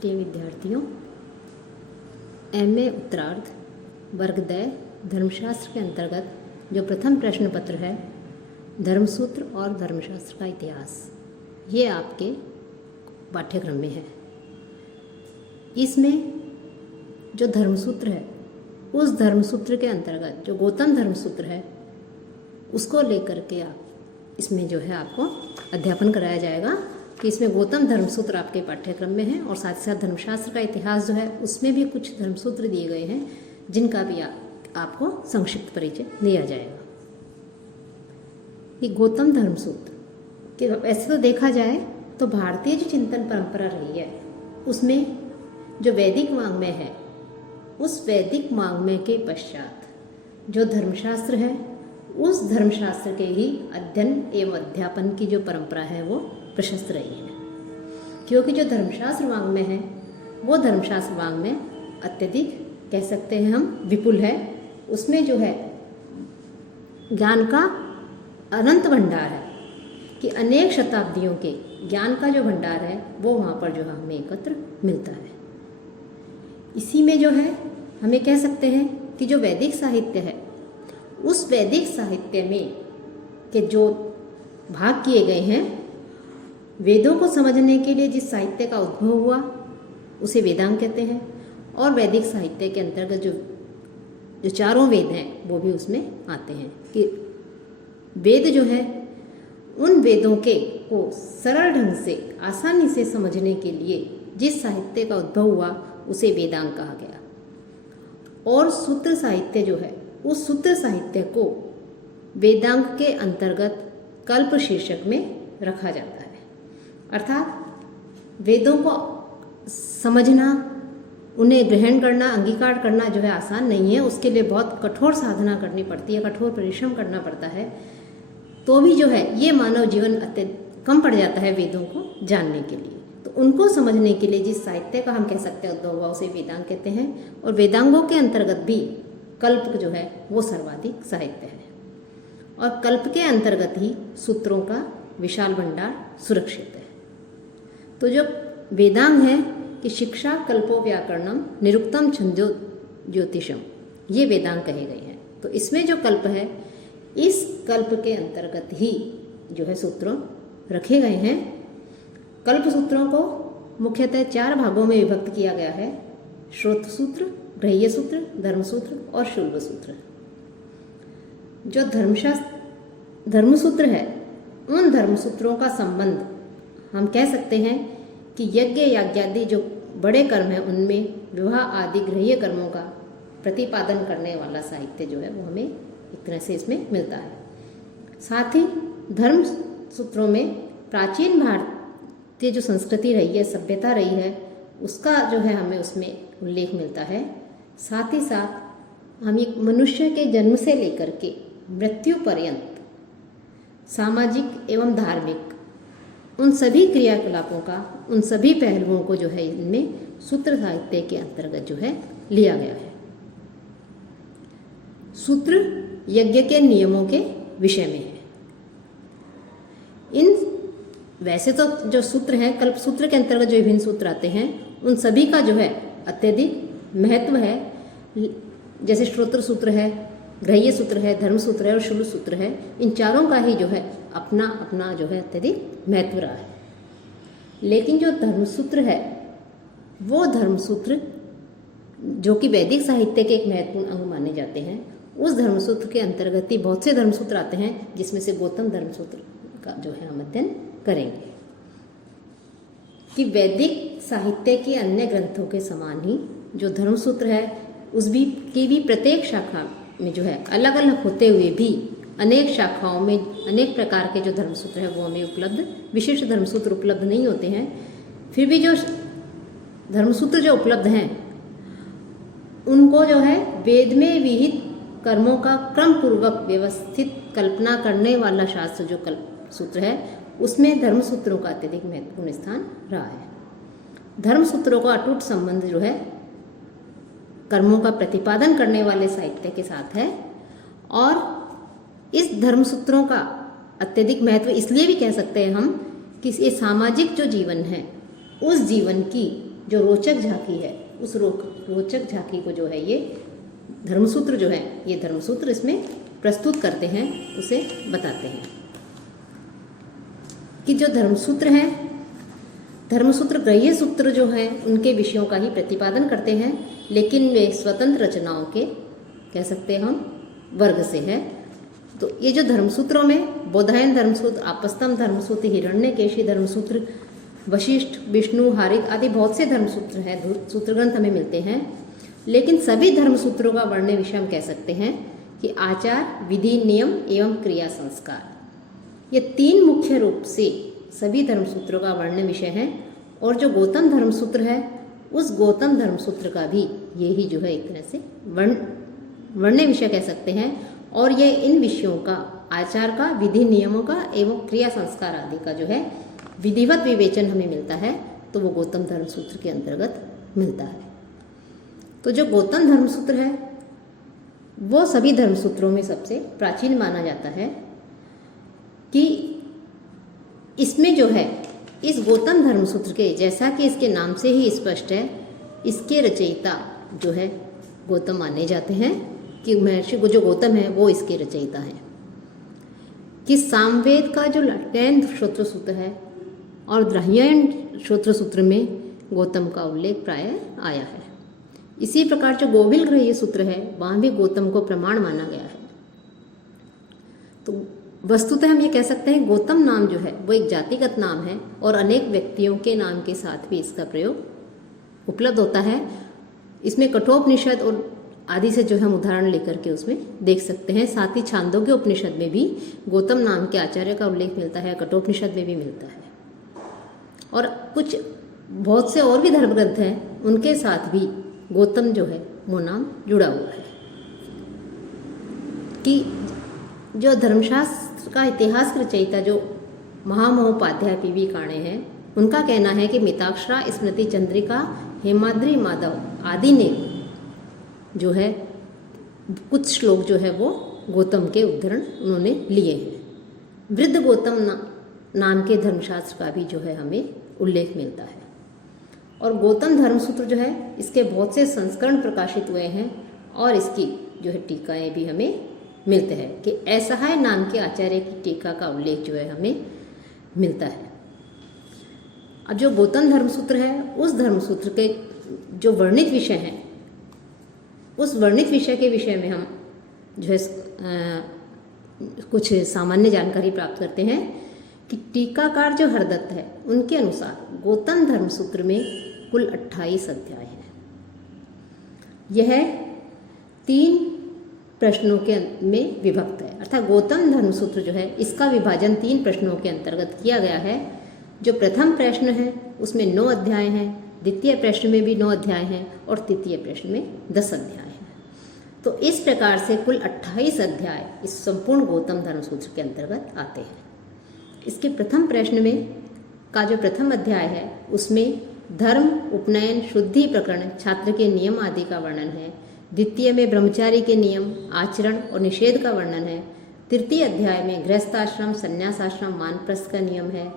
प्रिय विद्यार्थियों, एमए उत्तरार्ध वर्ग द धर्मशास्त्र के अंतर्गत जो प्रथम प्रश्न पत्र है धर्मसूत्र और धर्मशास्त्र का इतिहास, ये आपके पाठ्यक्रम में है। इसमें जो धर्मसूत्र है उस धर्मसूत्र के अंतर्गत जो गौतम धर्मसूत्र है उसको लेकर के आप इसमें जो है आपको अध्यापन कराया जाएगा कि इसमें गौतम धर्मसूत्र आपके पाठ्यक्रम में है और साथ ही साथ धर्मशास्त्र का इतिहास जो है उसमें भी कुछ धर्मसूत्र दिए गए हैं जिनका भी आपको संक्षिप्त परिचय दिया जाएगा। ये गौतम धर्मसूत्र कि ऐसे तो देखा जाए तो भारतीय जो चिंतन परंपरा रही है उसमें जो वैदिक वाङ्मय है उस वैदिक वाङ्मय के पश्चात जो धर्मशास्त्र है उस धर्मशास्त्र के ही अध्ययन एवं अध्यापन की जो परंपरा है वो प्रशस्त रही है, क्योंकि जो धर्मशास्त्र वाङ्मय है वो धर्मशास्त्र वाङ्मय अत्यधिक कह सकते हैं हम विपुल है। उसमें जो है ज्ञान का अनंत भंडार है कि अनेक शताब्दियों के ज्ञान का जो भंडार है वो वहाँ पर जो है हमें एकत्र मिलता है। इसी में जो है हमें कह सकते हैं कि जो वैदिक साहित्य है उस वैदिक साहित्य में के जो भाग किए गए हैं, वेदों को समझने के लिए जिस साहित्य का उद्भव हुआ उसे वेदांग कहते हैं, और वैदिक साहित्य के अंतर्गत जो चारों वेद हैं वो भी उसमें आते हैं कि वेद जो है उन वेदों के को सरल ढंग से आसानी से समझने के लिए जिस साहित्य का उद्भव हुआ उसे वेदांग कहा गया। और सूत्र साहित्य जो है उस सूत्र साहित्य को वेदांग के अंतर्गत कल्प शीर्षक में रखा जाता है। अर्थात वेदों को समझना, उन्हें ग्रहण करना, अंगीकार करना जो है आसान नहीं है, उसके लिए बहुत कठोर साधना करनी पड़ती है, कठोर परिश्रम करना पड़ता है। तो भी जो है ये मानव जीवन अत्यंत कम पड़ जाता है वेदों को जानने के लिए। तो उनको समझने के लिए जिस साहित्य का हम कह सकते हैं उद्भव हुआ उसे वेदांग कहते हैं, और वेदांगों के अंतर्गत भी कल्प जो है वो सर्वाधिक साहित्य है, और कल्प के अंतर्गत ही सूत्रों का विशाल भंडार सुरक्षित है। तो जो वेदांग है कि शिक्षा कल्पो व्याकरणम निरुक्तम छंदो ज्योतिषम, ये वेदांग कहे गए हैं। तो इसमें जो कल्प है इस कल्प के अंतर्गत ही जो है सूत्रों रखे गए हैं। कल्प सूत्रों को मुख्यतः 4 भागों में विभक्त किया गया है: श्रोत सूत्र, ग्रह्य सूत्र, धर्मसूत्र और शुल्ब सूत्र। जो धर्मसूत्र है उन धर्मसूत्रों का संबंध हम कह सकते हैं कि यज्ञ याज्ञादि जो बड़े कर्म हैं उनमें विवाह आदि गृह्य कर्मों का प्रतिपादन करने वाला साहित्य जो है वो हमें एक तरह से इसमें मिलता है। साथ ही धर्म सूत्रों में प्राचीन भारतीय जो संस्कृति रही है, सभ्यता रही है, उसका जो है हमें उसमें उल्लेख मिलता है। साथ ही साथ हम एक मनुष्य के जन्म से लेकर के मृत्यु पर्यंत सामाजिक एवं धार्मिक उन सभी क्रियाकलापों का, उन सभी पहलुओं को जो है इनमें सूत्र साहित्य के अंतर्गत जो है लिया गया है। सूत्र यज्ञ के नियमों के विषय में है। इन वैसे तो जो सूत्र हैं कल्प सूत्र के अंतर्गत जो विभिन्न सूत्र आते हैं उन सभी का जो है अत्यधिक महत्व है। जैसे श्रोत्र सूत्र है, ग्रह्य सूत्र है, धर्म सूत्र है और शुल्ब सूत्र है। इन चारों का ही जो है अपना अपना जो है अत्यधिक महत्व रहा है। लेकिन जो धर्मसूत्र है वो धर्मसूत्र जो कि वैदिक साहित्य के एक महत्वपूर्ण अंग माने जाते हैं, उस धर्मसूत्र के अंतर्गत ही बहुत से धर्मसूत्र आते हैं जिसमें से गौतम धर्मसूत्र का जो है हम अध्ययन करेंगे। कि वैदिक साहित्य के अन्य ग्रंथों के समान ही जो धर्मसूत्र है उस भी की भी प्रत्येक शाखा में जो है अलग अलग होते हुए भी अनेक शाखाओं में अनेक प्रकार के जो धर्मसूत्र है वो हमें उपलब्ध, विशिष्ट धर्मसूत्र उपलब्ध नहीं होते हैं। फिर भी जो धर्मसूत्र जो उपलब्ध हैं उनको जो है वेद में विहित कर्मों का क्रम पूर्वक व्यवस्थित कल्पना करने वाला शास्त्र जो कल्प सूत्र है उसमें धर्मसूत्रों का अत्यधिक महत्वपूर्ण स्थान रहा है। धर्मसूत्रों का अटूट संबंध जो है कर्मों का प्रतिपादन करने वाले साहित्य के साथ है, और इस धर्मसूत्रों का अत्यधिक महत्व इसलिए भी कह सकते हैं हम कि ये सामाजिक जो जीवन है उस जीवन की जो रोचक झांकी है, उस रोचक झांकी को जो है ये धर्मसूत्र जो है, ये धर्मसूत्र इसमें प्रस्तुत करते हैं, उसे बताते हैं कि जो धर्मसूत्र हैं, धर्मसूत्र ग्रह्य सूत्र जो हैं उनके विषयों का ही प्रतिपादन करते हैं, लेकिन वे स्वतंत्र रचनाओं के कह सकते हैं हम वर्ग से है। तो ये जो धर्मसूत्रों में बोधायन धर्मसूत्र, आपस्तम धर्मसूत्र, हिरण्यकेशी धर्मसूत्र, वशिष्ठ, विष्णु, हारिक आदि बहुत से धर्मसूत्र हैं, सूत्र ग्रंथ हमें मिलते हैं। लेकिन सभी धर्मसूत्रों का वर्ण्य विषय हम कह सकते हैं कि आचार, विधि, नियम एवं क्रिया संस्कार, ये तीन मुख्य रूप से सभी धर्मसूत्रों का वर्ण्य विषय है। और जो गौतम धर्मसूत्र है, उस गौतम धर्मसूत्र का भी यही जो है एक तरह से वर्ण्य विषय कह सकते हैं। और ये इन विषयों का, आचार का, विधि नियमों का एवं क्रिया संस्कार आदि का जो है विधिवत विवेचन हमें मिलता है, तो वो गौतम धर्मसूत्र के अंतर्गत मिलता है। तो जो गौतम धर्मसूत्र है वो सभी धर्मसूत्रों में सबसे प्राचीन माना जाता है कि इसमें जो है, इस गौतम धर्मसूत्र के, जैसा कि इसके नाम से ही स्पष्ट है, इसके रचयिता जो है गौतम माने जाते हैं, कि महर्षि जो गौतम है वो इसके रचयिता हैं। कि सामवेद का जो लाटेन श्रोत्र सूत्र है और द्रह्ययन श्रोत्र सूत्र में गौतम का उल्लेख प्राय आया है। इसी प्रकार जो गोविल ग्रह्य सूत्र है, वहाँ भी गौतम को प्रमाण माना गया है। तो वस्तुतः हम ये कह सकते हैं गौतम नाम जो है वो एक जातिगत नाम है और अनेक व्यक्तियों के नाम के साथ भी इसका प्रयोग उपलब्ध होता है। इसमें कठोपनिषद और आदि से जो हम उदाहरण लेकर के उसमें देख सकते हैं। साथ ही छांदोग्य उपनिषद में भी गौतम नाम के आचार्य का उल्लेख मिलता है, कठोपनिषद में भी मिलता है। और कुछ बहुत से और भी धर्म ग्रंथ हैं, उनके साथ भी गौतम जो है वो नाम जुड़ा हुआ है। कि जो धर्मशास्त्र का इतिहास रचयिता जो महामहोपाध्याय पी.वी. काणे हैं, उनका कहना है कि मिताक्षरा, स्मृति चंद्रिका, हेमाद्रि, माधव आदि ने जो है कुछ श्लोक जो है वो गौतम के उद्धरण उन्होंने लिए हैं। वृद्ध गौतम नाम के धर्मशास्त्र का भी जो है हमें उल्लेख मिलता है। और गौतम धर्मसूत्र जो है, इसके बहुत से संस्करण प्रकाशित हुए हैं और इसकी जो है टीकाएँ भी हमें मिलते हैं। कि असहाय नाम के आचार्य की टीका का उल्लेख जो है हमें मिलता है। अब जो गौतम धर्मसूत्र है, उस धर्मसूत्र के जो वर्णित विषय हैं, उस वर्णित विषय के विषय में हम जो है कुछ सामान्य जानकारी प्राप्त करते हैं। कि टीकाकार जो हरदत्त है, उनके अनुसार गौतम धर्मसूत्र में कुल 28 अध्याय हैं। यह 3 प्रश्नों के में विभक्त है, अर्थात गौतम धर्मसूत्र जो है इसका विभाजन 3 प्रश्नों के अंतर्गत किया गया है। जो प्रथम प्रश्न है उसमें 9 अध्याय हैं, द्वितीय प्रश्न में भी 9 अध्याय हैं और तृतीय प्रश्न में 10 अध्याय हैं। तो इस प्रकार से कुल 28 अध्याय इस संपूर्ण गौतम धर्मसूत्र के अंतर्गत आते हैं। इसके प्रथम प्रश्न में का जो प्रथम अध्याय है उसमें धर्म, उपनयन, शुद्धि प्रकरण, छात्र के नियम आदि का वर्णन है। द्वितीय में ब्रह्मचारी के नियम, आचरण और निषेध का वर्णन है। तृतीय अध्याय में गृहस्थाश्रम, संन्यासाश्रम, वानप्रस्थ का नियम है।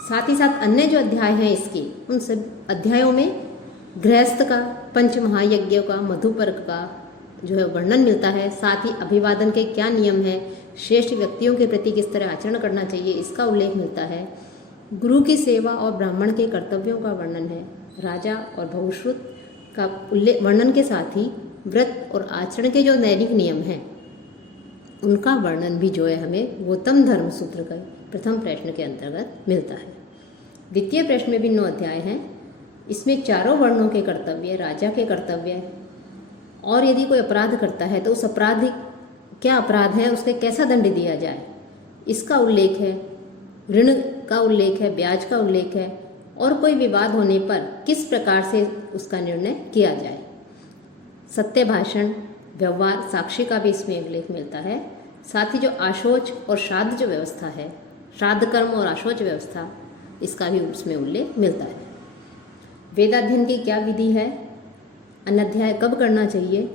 साथ ही साथ अन्य जो अध्याय हैं इसके, उन सब अध्यायों में गृहस्थ का, पंच महायज्ञों का, मधुपर्क का जो है वर्णन मिलता है। साथ ही अभिवादन के क्या नियम है, श्रेष्ठ व्यक्तियों के प्रति किस तरह आचरण करना चाहिए, इसका उल्लेख मिलता है। गुरु की सेवा और ब्राह्मण के कर्तव्यों का वर्णन है। राजा और बहुश्रुत का वर्णन के साथ ही व्रत और आचरण के जो नैतिक नियम हैं उनका वर्णन भी जो है हमें गौतम धर्मसूत्र का प्रथम प्रश्न के अंतर्गत मिलता है। द्वितीय प्रश्न में भी 9 अध्याय हैं। इसमें चारों वर्णों के कर्तव्य, राजा के कर्तव्य, और यदि कोई अपराध करता है तो उस अपराध क्या अपराध है, उसके कैसा दंड दिया जाए, इसका उल्लेख है। ऋण का उल्लेख है, ब्याज का उल्लेख है, और कोई विवाद होने पर किस प्रकार से उसका निर्णय किया जाए। सत्य भाषण, व्यवहार, साक्षी का भी इसमें उल्लेख मिलता है। साथ ही जो आशोच और श्राद्ध जो व्यवस्था है, श्राद्ध कर्म और आशोच व्यवस्था, इसका भी उसमें उल्लेख मिलता है। वेदाध्ययन की क्या विधि है, अनध्याय कब करना चाहिए,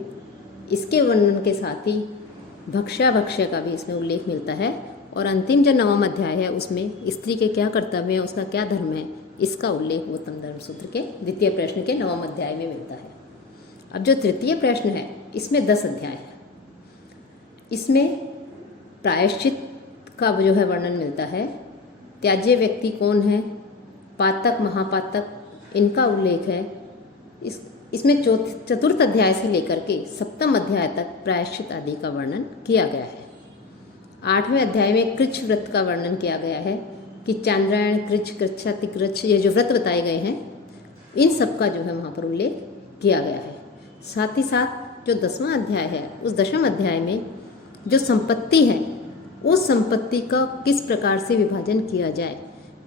इसके वर्णन के साथ ही भक्ष्य का भी इसमें उल्लेख मिलता है। और अंतिम जो 9वां अध्याय है उसमें स्त्री के क्या कर्तव्य हैं, उसका क्या धर्म है, इसका उल्लेख गौतम धर्मसूत्र के द्वितीय प्रश्न के 9वें अध्याय में मिलता है। अब जो तृतीय प्रश्न है इसमें 10 अध्याय है। इसमें प्रायश्चित का जो है वर्णन मिलता है, त्याज्य व्यक्ति कौन है, पातक महापातक इनका उल्लेख है। इसमें चतुर्थ अध्याय से लेकर के सप्तम अध्याय तक प्रायश्चित आदि का वर्णन किया गया है। 8वें अध्याय में कृच्छ व्रत का वर्णन किया गया है कि चांद्रायण, कृच्छ, कृच्छाति, कृच्छ ये जो व्रत बताए गए हैं इन सब का जो है वहाँ पर उल्लेख किया गया है। साथ ही साथ जो 10वां अध्याय है उस 10वें अध्याय में जो संपत्ति है उस संपत्ति का किस प्रकार से विभाजन किया जाए,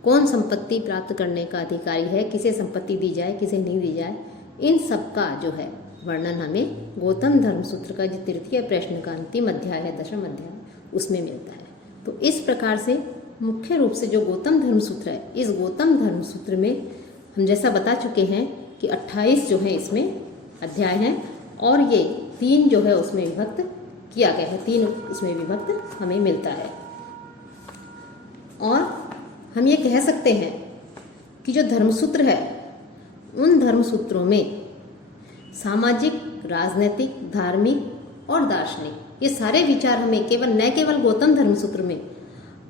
कौन संपत्ति प्राप्त करने का अधिकारी है, किसे संपत्ति दी जाए, किसे नहीं दी जाए, इन सब का जो है वर्णन हमें गौतम धर्मसूत्र का जो तृतीय प्रश्न का अंतिम अध्याय है 10वां अध्याय उसमें मिलता है। तो इस प्रकार से मुख्य रूप से जो गौतम धर्मसूत्र है, इस गौतम धर्मसूत्र में हम जैसा बता चुके हैं कि 28 जो है इसमें अध्याय हैं और ये 3 जो है उसमें विभक्त किया गया है, 3 उसमें विभक्त हमें मिलता है। और हम ये कह सकते हैं कि जो धर्मसूत्र है उन धर्मसूत्रों में सामाजिक, राजनैतिक, धार्मिक और दार्शनिक ये सारे विचार हमें न केवल गौतम धर्मसूत्र में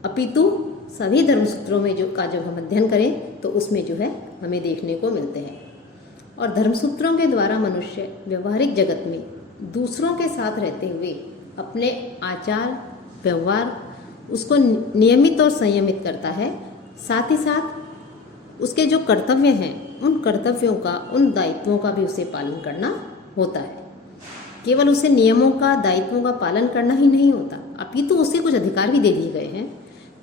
अपितु सभी धर्मसूत्रों में जो हम अध्ययन करें तो उसमें जो है हमें देखने को मिलते हैं। और धर्मसूत्रों के द्वारा मनुष्य व्यवहारिक जगत में दूसरों के साथ रहते हुए अपने आचार व्यवहार उसको नियमित और संयमित करता है। साथ ही साथ उसके जो कर्तव्य हैं उन कर्तव्यों का, उन दायित्वों का भी उसे पालन करना होता है। केवल उसे नियमों का, दायित्वों का पालन करना ही नहीं होता, अपितु उसे कुछ अधिकार भी दे दिए गए हैं,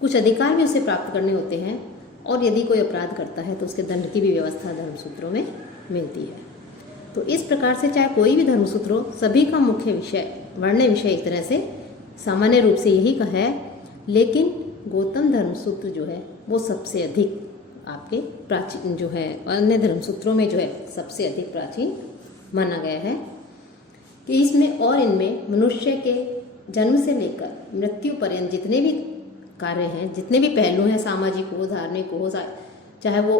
कुछ अधिकार भी उसे प्राप्त करने होते हैं। और यदि कोई अपराध करता है तो उसके दंड की भी व्यवस्था धर्मसूत्रों में मिलती है। तो इस प्रकार से चाहे कोई भी धर्मसूत्र हो, सभी का मुख्य विषय, वर्ण्य विषय एक तरह से सामान्य रूप से यही का है, लेकिन गौतम धर्मसूत्र जो है वो सबसे अधिक आपके प्राचीन जो है अन्य धर्मसूत्रों में जो है सबसे अधिक प्राचीन माना गया है कि इसमें और इनमें मनुष्य के जन्म से लेकर मृत्यु पर्यंत जितने भी कार्य हैं, जितने भी पहलू हैं, सामाजिक हो, धार्मिक हो, चाहे वो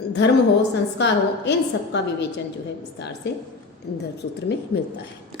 धर्म हो, संस्कार हो, इन सब का विवेचन जो है विस्तार से धर्मसूत्र में मिलता है।